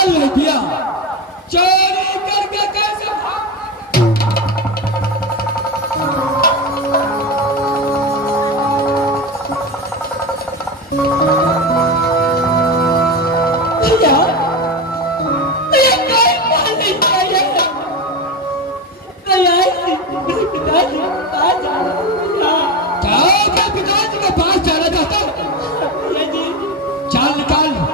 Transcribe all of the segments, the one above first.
फल नहीं दिया, चोरी करके कैसे भैया, ये कोई फल नहीं चाहिए। भैया, मेरे पिताजी के पास जाना है भैया। जाओ, क्या पिताजी के पास जाना चाहता हूँ भैया जी। चल निकाल, निकाल।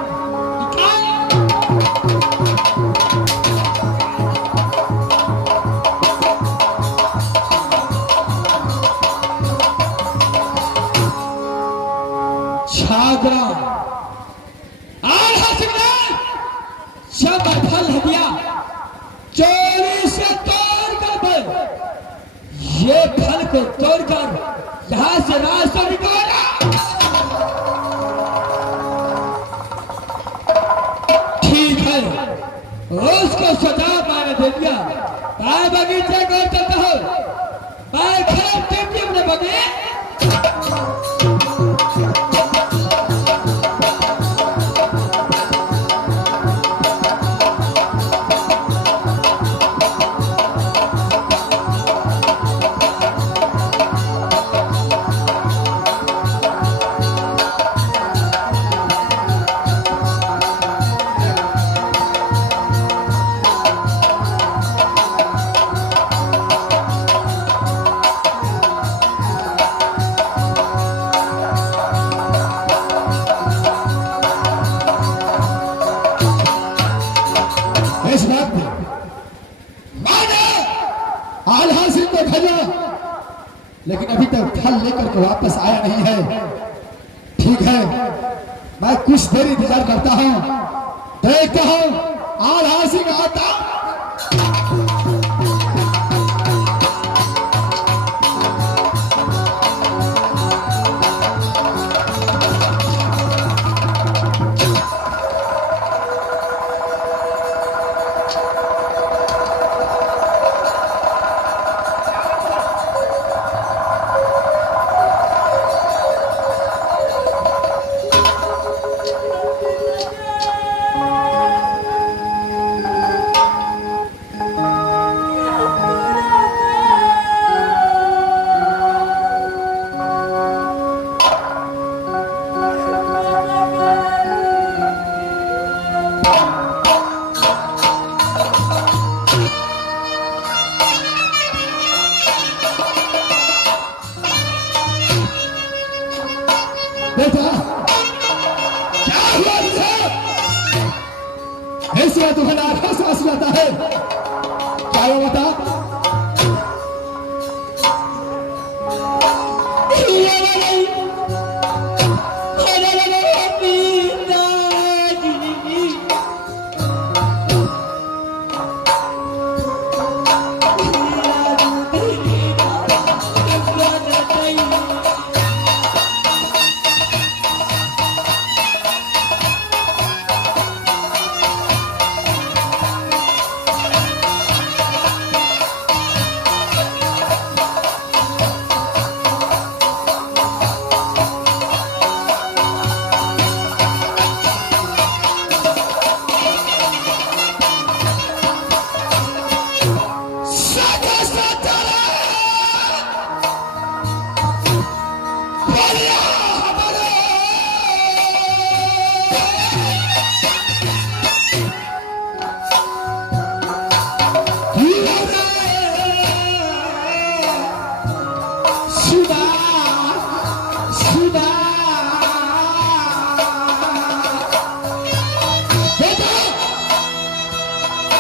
छागरा जब फल दिया, चोरी से तोड़कर ये फल को तोड़कर यहां से रास्ता निकाला। ठीक है, उसको सजा मैंने दे दिया। मैं बगीचे को चलता हूं, मैं खराब टिप अपने बगीचे। आल्हा सिंह को भेजा, लेकिन अभी तक फल लेकर के वापस आया नहीं है। ठीक है, मैं कुछ देर इंतजार करता हूं, देखता हूं आल्हा सिंह आता। बेटा, क्या हुआ तुझे? ऐसे तुम्हें आंखों से आंसू आता है, क्या हुआ बता?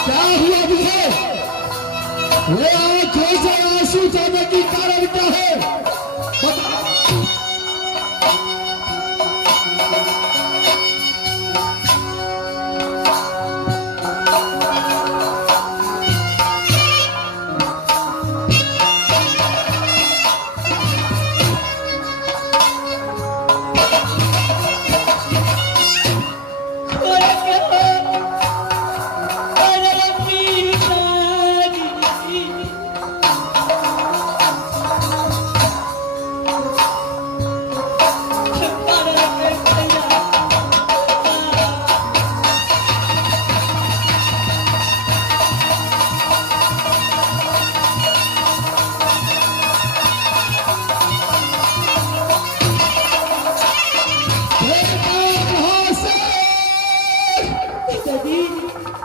क्या हुआ मुझे? वो आंखों से आंसू जाने की कारण क्या है?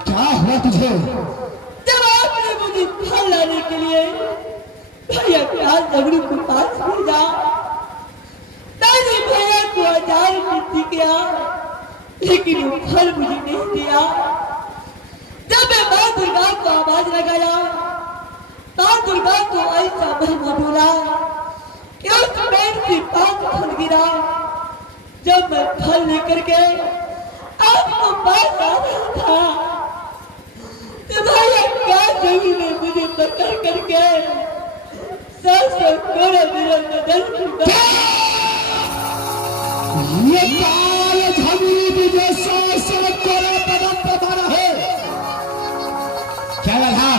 क्या हुआ तुझे? जब आपने मुझे फल लाने के लिए भैया के हाथ झगड़ू के पास भेजा, मैंने भैया को 1000 मिट्टी किया, लेकिन वो फल मुझे नहीं दिया। जब मैं माँ दुर्गा को आवाज लगाया, माँ दुर्गा को ऐसा महिमा बोला कि उस पेड़ से 5 फल गिरा। जब मैं फल लेकर के आपको पास आ रहा था, तो भैया क्या जमीन ने मुझे पकड़ करके मेरा बदल चुका। ये काल झगड़ी जो कोरा बदन पे मारा है। क्या लगा?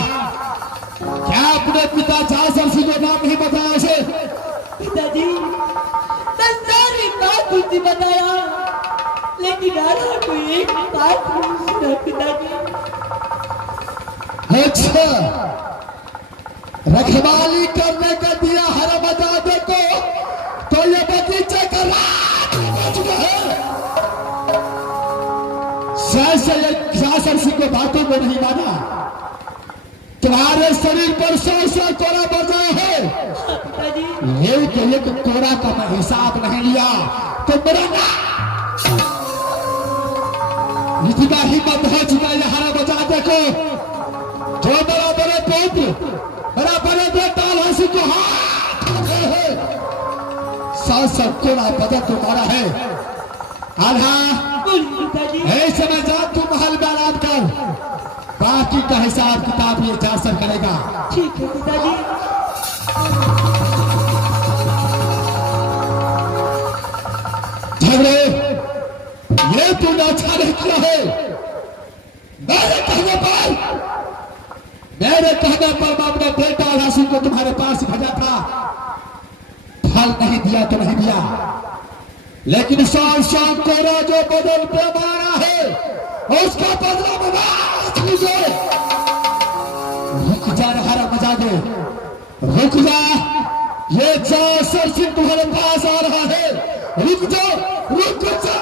क्या अपने पिता जासर सिंह को नाम नहीं बताया उसे? पिताजी, मैं सारी बात तुझे बताया, लेकिन राधा को एक बात नहीं सुना पिताजी। अच्छा, रखवाली करने का दिया हर बजादे को, तो ये बगीचे का राज बच गया। जासर सिंह को बातों को नहीं माना, तुम्हारे शरीर पर 100 कोरा बजा है, एक कोरा का मैं हिसाब नहीं लिया तो मेरा इतना हिम्मत हो चुका है हरा बजा देखो। जो बड़ा बड़े पुत्र बड़ा बड़े बेटा हासिल को हाथ 100 कोरा बजा तुम्हारा है। आधा ऐसे में जा तू महल में आराम कर, बाकी का हिसाब किताब ये जासर करेगा। ठीक है पिताजी। झगड़े ये तूने अच्छा नहीं किया है। मेरे कहने पर मैं अपने बेटा राशि को तुम्हारे पास भेजा था, फल नहीं दिया तो नहीं दिया, लेकिन 100 कोरा जो बदल पे मारा है उसका बदला में लीजिए। रुक जा हरा बजा दे, रुक जा, ये जासर सिंह तुम्हारे पास आ रहा है, रुक जा, रुक जा।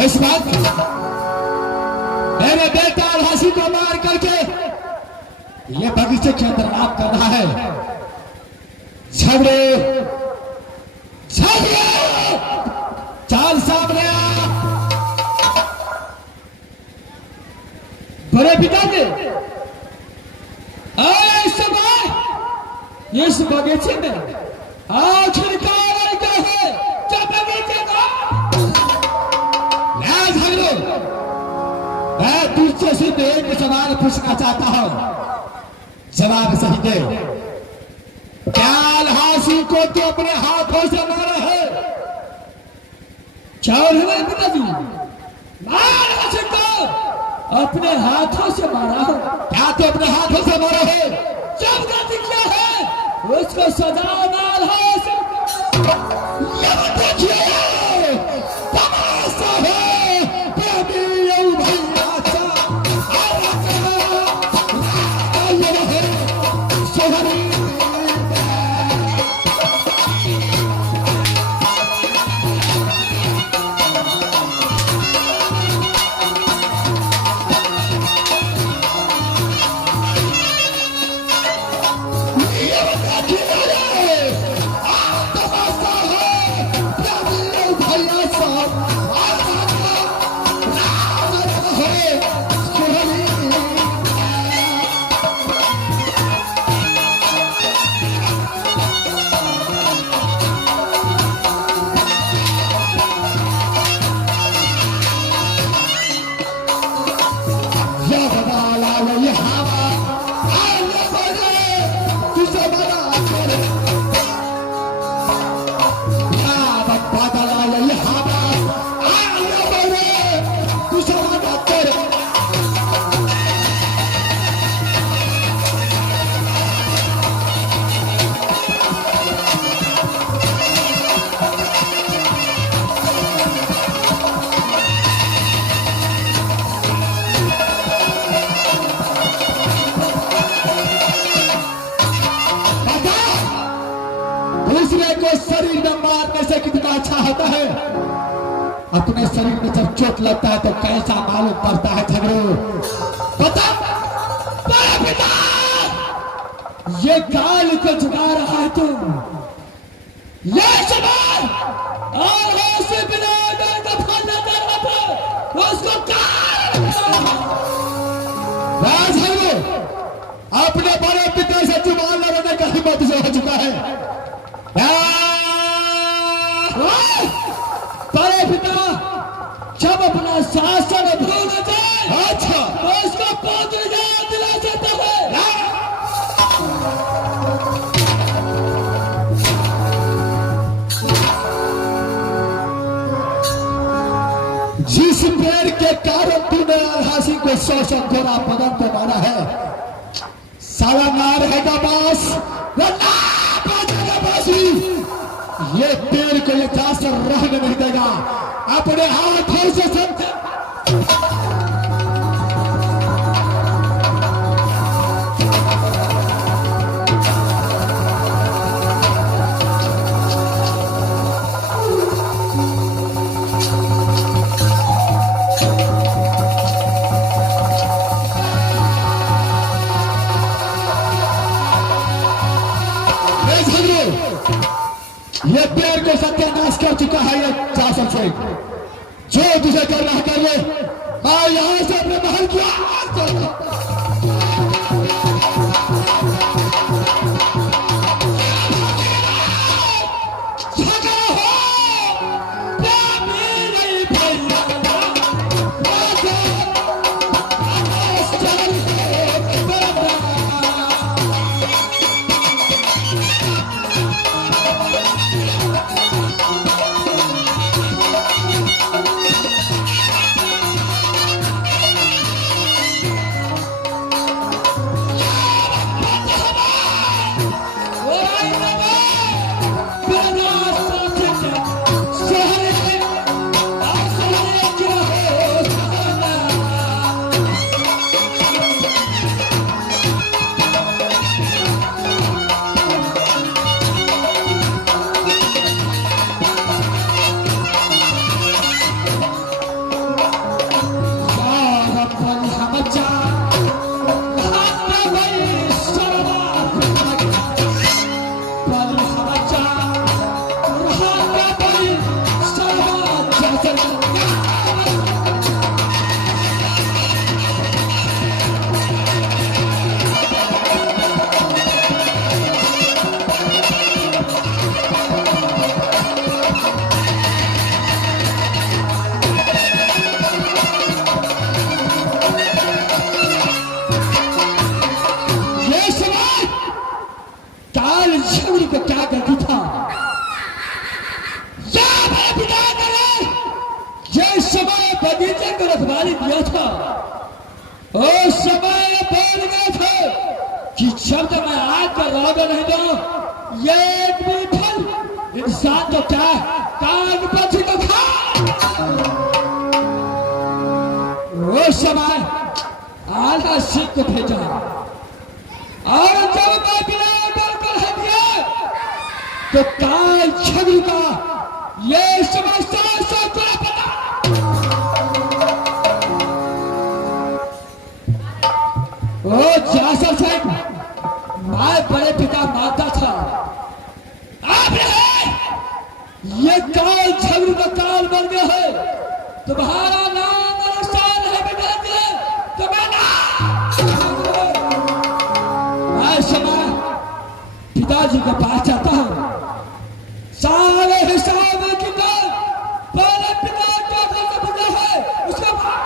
इस बात मेरे बेटा हासिल को मार करके ये बगीचे के अंदर आप कर रहा है। झगड़े झगड़े चाल सामने आ। बड़े पिता के समय इस बगीचे में आखिरकार क्या है? क्या बगीचे का मैं तुझसे सिर्फ एक सवाल पूछना चाहता हूं, जवाब सही दे। क्या हासिल को तो अपने हाथों से मारा है? चार है पिताजी, मार हासिल को अपने हाथों से मारा है। क्या तो अपने हाथों से मारा है? जब गलती किया है उसको सजा मार हासिल को शरीर में मारने से कितना अच्छा होता है। अपने शरीर में जब चोट लगता है तो कैसा मालूम पड़ता है झगड़ू। पता बड़े पिता, ये काल को झुका रहा है तुम, ये समय और ऐसे बिना डर का फांदा कर रहा था उसको काल झगड़ू। अपने बड़े पिता से जुबान लड़ाने का हिम्मत से हो चुका है। बड़े पिता जब अपना शासन भूल जाए अच्छा तो उसको पौधे दिला जाता है। जिस पेड़ के कारण तूने आधासी को शोषण थोड़ा बदन को मारा है, साला ना रहेगा बास, ये पेड़ को ये जासर रहने नहीं देगा। अपने हाथों से समझे ये पेड़ को सत्यानाश कर चुका है ये जासर सिंह। जो तुझे करना है कर ले। मैं यहां से अपने महल की आग तोड़ूंगा। को क्या करती था ये समय बगीचे को रखवाली दिया था। उस समय बोल गए थे कि जब तक मैं आग का रोगा नहीं दूं ये एक भी फल इंसान तो क्या काग पक्षी को खा। उस समय आधा सिंह को भेजा और जब मैं बिना बोलकर हटिया तो काल छवि का ये समझदार सा कोई पता ओ जासर सिंह मैं बड़े पिता माता था। आप ये काल छवि का काल बन गया है। तुम्हारा नाम और स्थान है बेटा तो मैं समय पिताजी के पास जाता हूँ सारे हिसाब किताब पहले पिता क्या करके बुझा है उसके बाद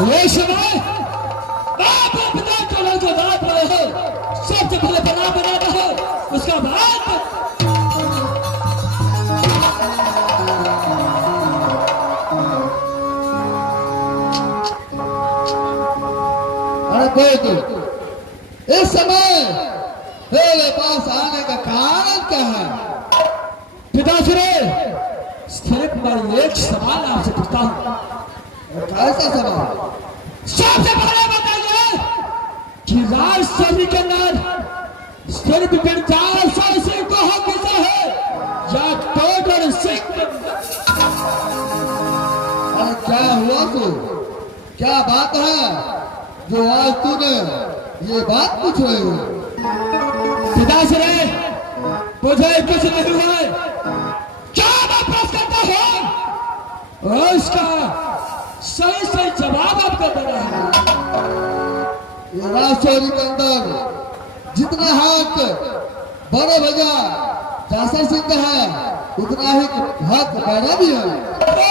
ये समय बाप और पिता को लड़को बात रहे हो, सबसे पहले बना रहो, उसका बाद अरे इस समय मेरे पास आने का कारण क्या है? पिताश्री, सिर्फ मैं एक सवाल आपसे पूछता हूँ। कैसा सवाल? सबसे पहले बताइए कि राजसभा के अंदर सिर्फ 400 सिंह को हक किसा है या टोटल सिंह? अरे क्या हुआ तू? क्या बात है जो आज तूने ये बात पूछ रहे हो? पिताश्री, मुझे कुछ नहीं हुआ है, क्या मैं प्रश्न करता हूं और उसका सही सही जवाब आपको देना है। ये राजचौरी के अंदर जितना हक बड़े भैया जासर सिंह का है, उतना ही हक मेरा भी है।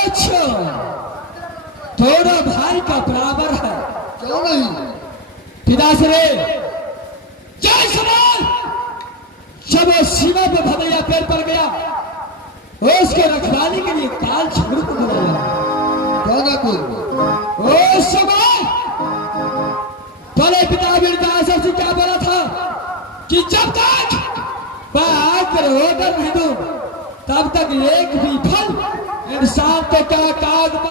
अच्छा, दोनों भाई का बराबर है, क्यों नहीं? पिताश्री, जय सवाल जब वो सीमा पे भदैया पैर पड़ गया, उसके रखवाली के लिए काल झगड़ू को बुलाया। कौन है कोई? ओ समय बड़े पिता वीरदास से क्या बोला था कि जब तक मैं आकर होकर नहीं दूं, तब तक एक भी फल इंसान को क्या काग